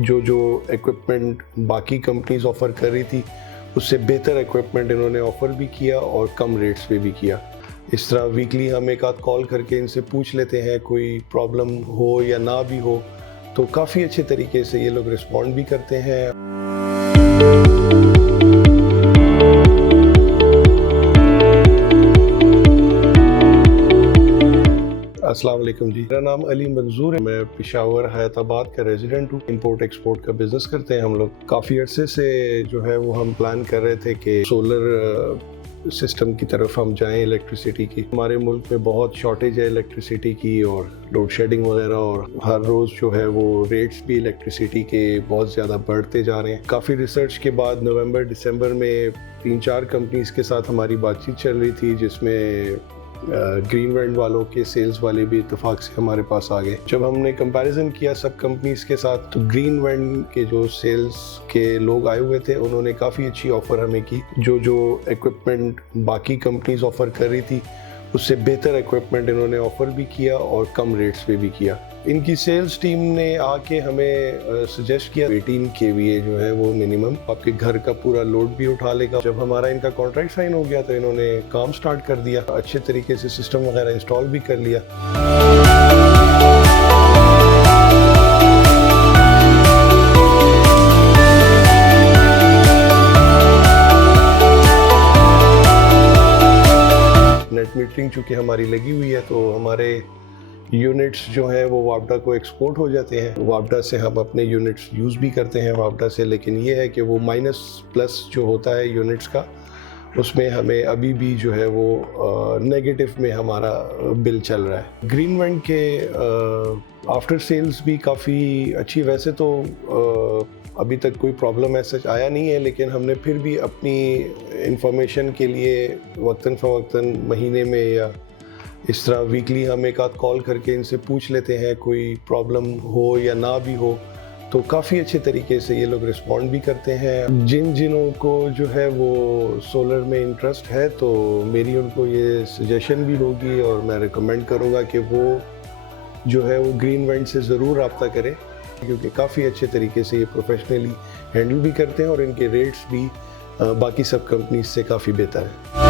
जो इक्विपमेंट बाकी companies offer कर रही थी उससे बेहतर इक्विपमेंट इन्होंने ऑफ़र भी किया और कम रेट्स पे भी किया। इस तरह वीकली हम एक आध कॉल करके इनसे पूछ लेते हैं कोई प्रॉब्लम हो या ना भी हो, तो काफ़ी अच्छे तरीके से ये लोग रिस्पॉन्ड भी करते हैं। अस्सलाम वालेकुम जी, मेरा नाम अली मंजूर है। मैं पेशावर हैदराबाद का रेजिडेंट हूँ। इंपोर्ट एक्सपोर्ट का बिज़नेस करते हैं हम लोग। काफ़ी अरसे से जो है वो हम प्लान कर रहे थे कि सोलर सिस्टम की तरफ हम जाएं इलेक्ट्रिसिटी की। हमारे मुल्क में बहुत शॉर्टेज है इलेक्ट्रिसिटी की और लोड शेडिंग वगैरह, और हर रोज़ जो है वो रेट्स भी इलेक्ट्रिसिटी के बहुत ज़्यादा बढ़ते जा रहे हैं। काफ़ी रिसर्च के बाद नवंबर दिसंबर में 3-4 कंपनीज़ के साथ हमारी बातचीत चल रही थी, जिसमें ग्रीनलैंड वालों के सेल्स वाले भी इत्तेफाक से हमारे पास आ गए। जब हमने कंपैरिजन किया सब कंपनीज के साथ, तो ग्रीनलैंड के जो सेल्स के लोग आए हुए थे उन्होंने काफ़ी अच्छी ऑफ़र हमें की। जो इक्विपमेंट बाकी कंपनीज ऑफ़र कर रही थी उससे बेहतर इक्विपमेंट इन्होंने ऑफ़र भी किया और कम रेट्स पे भी किया। इनकी सेल्स टीम ने आके हमें सजेस्ट किया 18 kVA जो है वो मिनिमम आपके घर का पूरा लोड भी उठा लेगा। जब हमारा इनका कॉन्ट्रैक्ट साइन हो गया तो इन्होंने काम स्टार्ट कर दिया, अच्छे तरीके से सिस्टम वगैरह इंस्टॉल भी कर लिया। नेट मीटरिंग चूँकि हमारी लगी हुई है तो हमारे यूनिट्स जो हैं वो वापडा को एक्सपोर्ट हो जाते हैं। वापडा से हम अपने यूनिट्स यूज़ भी करते हैं वापडा से, लेकिन ये है कि वो माइनस प्लस जो होता है यूनिट्स का, उसमें हमें अभी भी जो है वो नेगेटिव में हमारा बिल चल रहा है। ग्रीनलैंड के आफ्टर सेल्स भी काफ़ी अच्छी, वैसे तो अभी तक कोई प्रॉब्लम ऐसा आया नहीं है, लेकिन हमने फिर भी अपनी इंफॉर्मेशन के लिए वक्तन फ़वक्तन महीने में या इस तरह वीकली हम एक आध कॉल करके इनसे पूछ लेते हैं कोई प्रॉब्लम हो या ना भी हो, तो काफ़ी अच्छे तरीके से ये लोग रिस्पॉन्ड भी करते हैं। जिन्हों को जो है वो सोलर में इंटरेस्ट है तो मेरी उनको ये सजेशन भी होगी और मैं रिकमेंड करूँगा कि वो जो है वो ग्रीनलैंड से ज़रूर रब्ता करें, क्योंकि काफ़ी अच्छे तरीके से ये प्रोफेशनली हैंडल भी करते हैं और इनके रेट्स भी बाकी सब कंपनीज से काफ़ी बेहतर है।